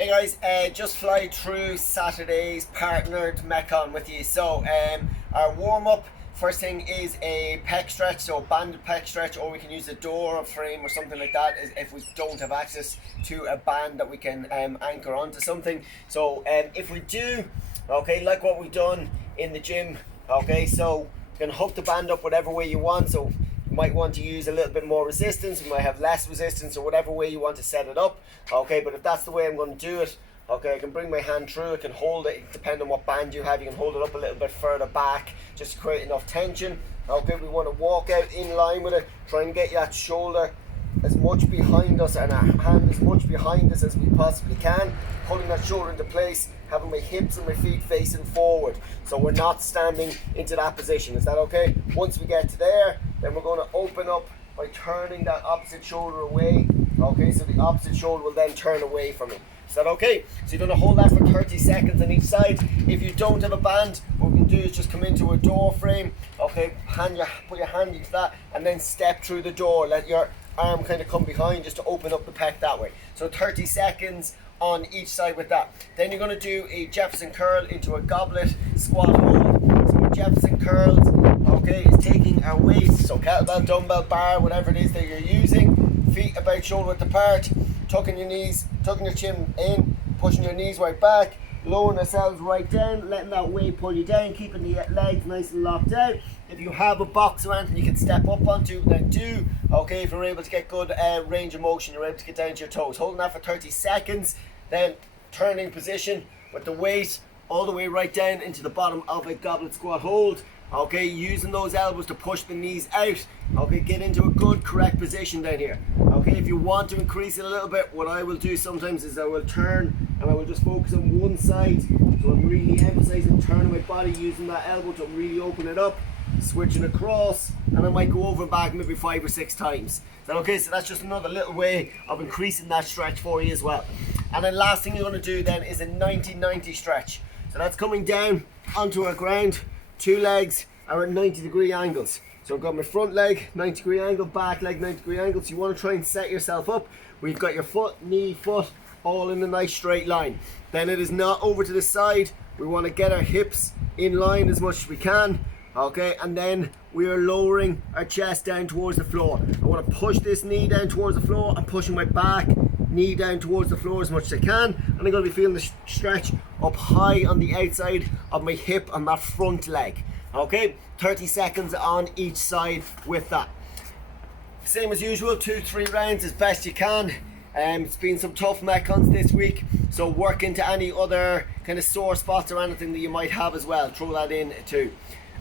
Hey guys, just fly through Saturday's partnered Metcon with you. So our warm up, first thing is a pec stretch, so banded pec stretch, or we can use a door or frame or something like that if we don't have access to a band that we can anchor onto something. So if we do, okay, like what we've done in the gym, okay, so you can hook the band up whatever way you want. So you might want to use a little bit more resistance, you might have less resistance, or whatever way you want to set it up. Okay, but if that's the way I'm going to do it, okay, I can bring my hand through, I can hold it, depending on what band you have, you can hold it up a little bit further back, just to create enough tension. Okay, we want to walk out in line with it, try and get that shoulder as much behind us and our hand as much behind us as we possibly can, pulling that shoulder into place, having my hips and my feet facing forward, so we're not standing into that position. Is that okay? Once we get to there, then we're going to open up by turning that opposite shoulder away. Okay, so the opposite shoulder will then turn away from me. Is that okay? So you're going to hold that for 30 seconds on each side. If you don't have a band, what we can do is just come into a door frame. Okay, put your hand into that and then step through the door. Let your arm kind of come behind just to open up the pec that way. So 30 seconds on each side with that. Then you're going to do a Jefferson curl into a goblet squat hold. So a Jefferson curls, okay, is taking our weights, so kettlebell, dumbbell, bar, whatever it is that you're using, feet about shoulder width apart, tucking your knees, tucking your chin in, pushing your knees right back, lowering ourselves right down, letting that weight pull you down, keeping the legs nice and locked out. If you have a box or anything you can step up onto, then do. Okay, if you're able to get good range of motion, you're able to get down to your toes. Holding that for 30 seconds, then turning position with the weight all the way right down into the bottom of a goblet squat hold. Okay, using those elbows to push the knees out. Okay, get into a good correct position down here. Okay, if you want to increase it a little bit, what I will do sometimes is I will turn and I will just focus on one side. So I'm really emphasizing turning my body, using that elbow to really open it up, switching across, and I might go over and back maybe 5 or 6 times. Is that okay? So that's just another little way of increasing that stretch for you as well. And then last thing you're going to do then is a 90-90 stretch. So that's coming down onto our ground. 2 legs are at 90-degree angles. So I've got my front leg 90-degree angle, back leg 90-degree angle. So you want to try and set yourself up. We've got your foot, knee, foot all in a nice straight line. Then it is not over to the side. We want to get our hips in line as much as we can. Okay, and then we are lowering our chest down towards the floor. I want to push this knee down towards the floor. I'm pushing my back knee down towards the floor as much as I can, and I'm going to be feeling the stretch up high on the outside of my hip and that front leg. Okay, 30 seconds on each side with that. Same as usual, 2-3 rounds as best you can. It's been some tough Metcons this week, so work into any other kind of sore spots or anything that you might have as well. Throw that in too.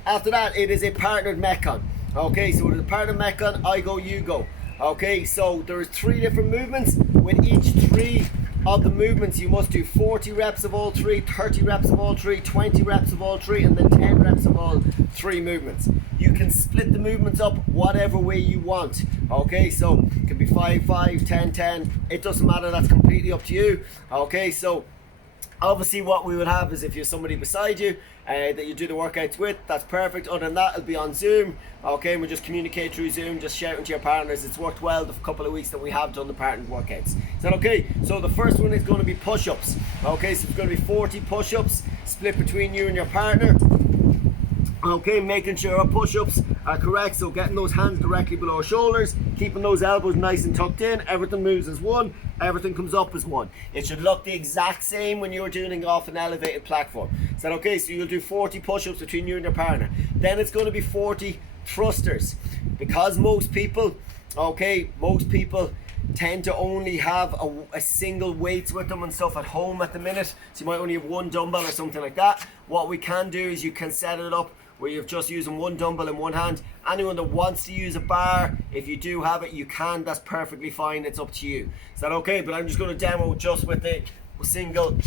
After that, it is a partnered Metcon. Okay, so with a partnered Metcon, I go, you go. Okay, so there's 3 different movements. With each 3 of the movements, you must do 40 reps of all 3, 30 reps of all 3, 20 reps of all 3, and then 10 reps of all 3 movements. You can split the movements up whatever way you want. Okay, so it can be 5, 5, 10, 10. It doesn't matter, that's completely up to you. Okay, so obviously what we would have is if you're somebody beside you that you do the workouts with, that's perfect. Other than that, it'll be on Zoom. Okay, and we'll just communicate through Zoom, just shouting to your partners. It's worked well the couple of weeks that we have done the partnered workouts. Is that okay? So the first one is going to be push-ups. Okay, so it's going to be 40 push-ups split between you and your partner. Okay, making sure our push-ups are correct, so getting those hands directly below our shoulders, keeping those elbows nice and tucked in, everything moves as one, everything comes up as one. It should look the exact same when you're doing it off an elevated platform. Is that okay? So you'll do 40 push-ups between you and your partner. Then it's going to be 40 thrusters. Because most people tend to only have a single weights with them and stuff at home at the minute, so you might only have 1 dumbbell or something like that. What we can do is you can set it up where you're just using 1 dumbbell in one hand. Anyone that wants to use a bar, if you do have it, you can. That's perfectly fine. It's up to you. Is that okay? But I'm just going to demo just with the single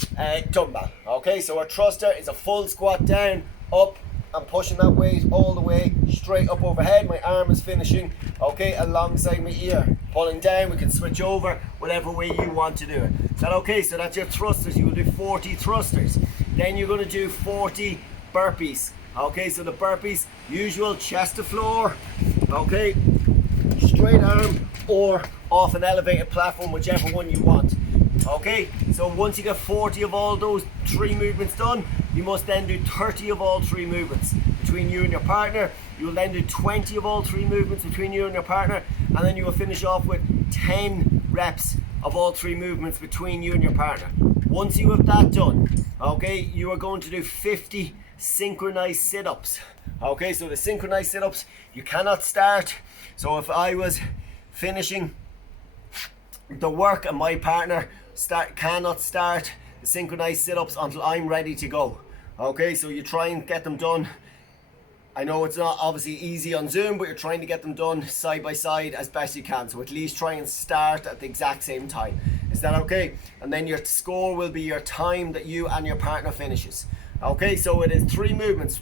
dumbbell. Okay, so our thruster is a full squat down, up, and pushing that weight all the way straight up overhead. My arm is finishing, okay, alongside my ear. Pulling down, we can switch over whatever way you want to do it. Is that okay? So that's your thrusters. You will do 40 thrusters. Then you're going to do 40 burpees. Okay, so the burpees, usual chest to floor, okay, straight arm or off an elevated platform, whichever one you want. Okay, So once you get 40 of all those 3 movements done, you must then do 30 of all 3 movements between you and your partner. You will then do 20 of all 3 movements between you and your partner, and then you will finish off with 10 reps of all 3 movements between you and your partner. Once you have that done, okay, you are going to do 50 synchronized sit-ups. Okay, so the synchronized sit-ups, you cannot start. So if I was finishing the work and my partner cannot start the synchronized sit-ups until I'm ready to go. Okay, so you try and get them done. I know it's not obviously easy on Zoom, but you're trying to get them done side by side as best you can. So at least try and start at the exact same time. Is that okay? And then your score will be your time that you and your partner finishes. Okay, so it is 3 movements,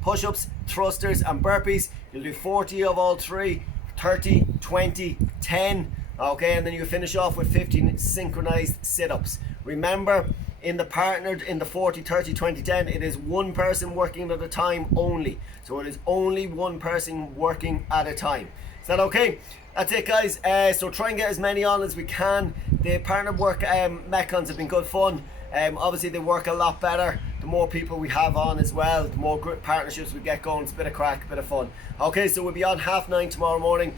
push-ups, thrusters and burpees. You'll do 40 of all 3, 30, 20, 10. Okay, and then you finish off with 15 synchronized sit-ups. Remember, in the 40, 30, 20, 10, it is one person working at a time only. So it is only one person working at a time. Is that okay? That's it, guys. So try and get as many on as we can. The partner work Metcons have been good fun. Obviously they work a lot better the more people we have on as well, the more partnerships we get going. It's a bit of crack, a bit of fun. Okay, so we'll be on 9:30 tomorrow morning.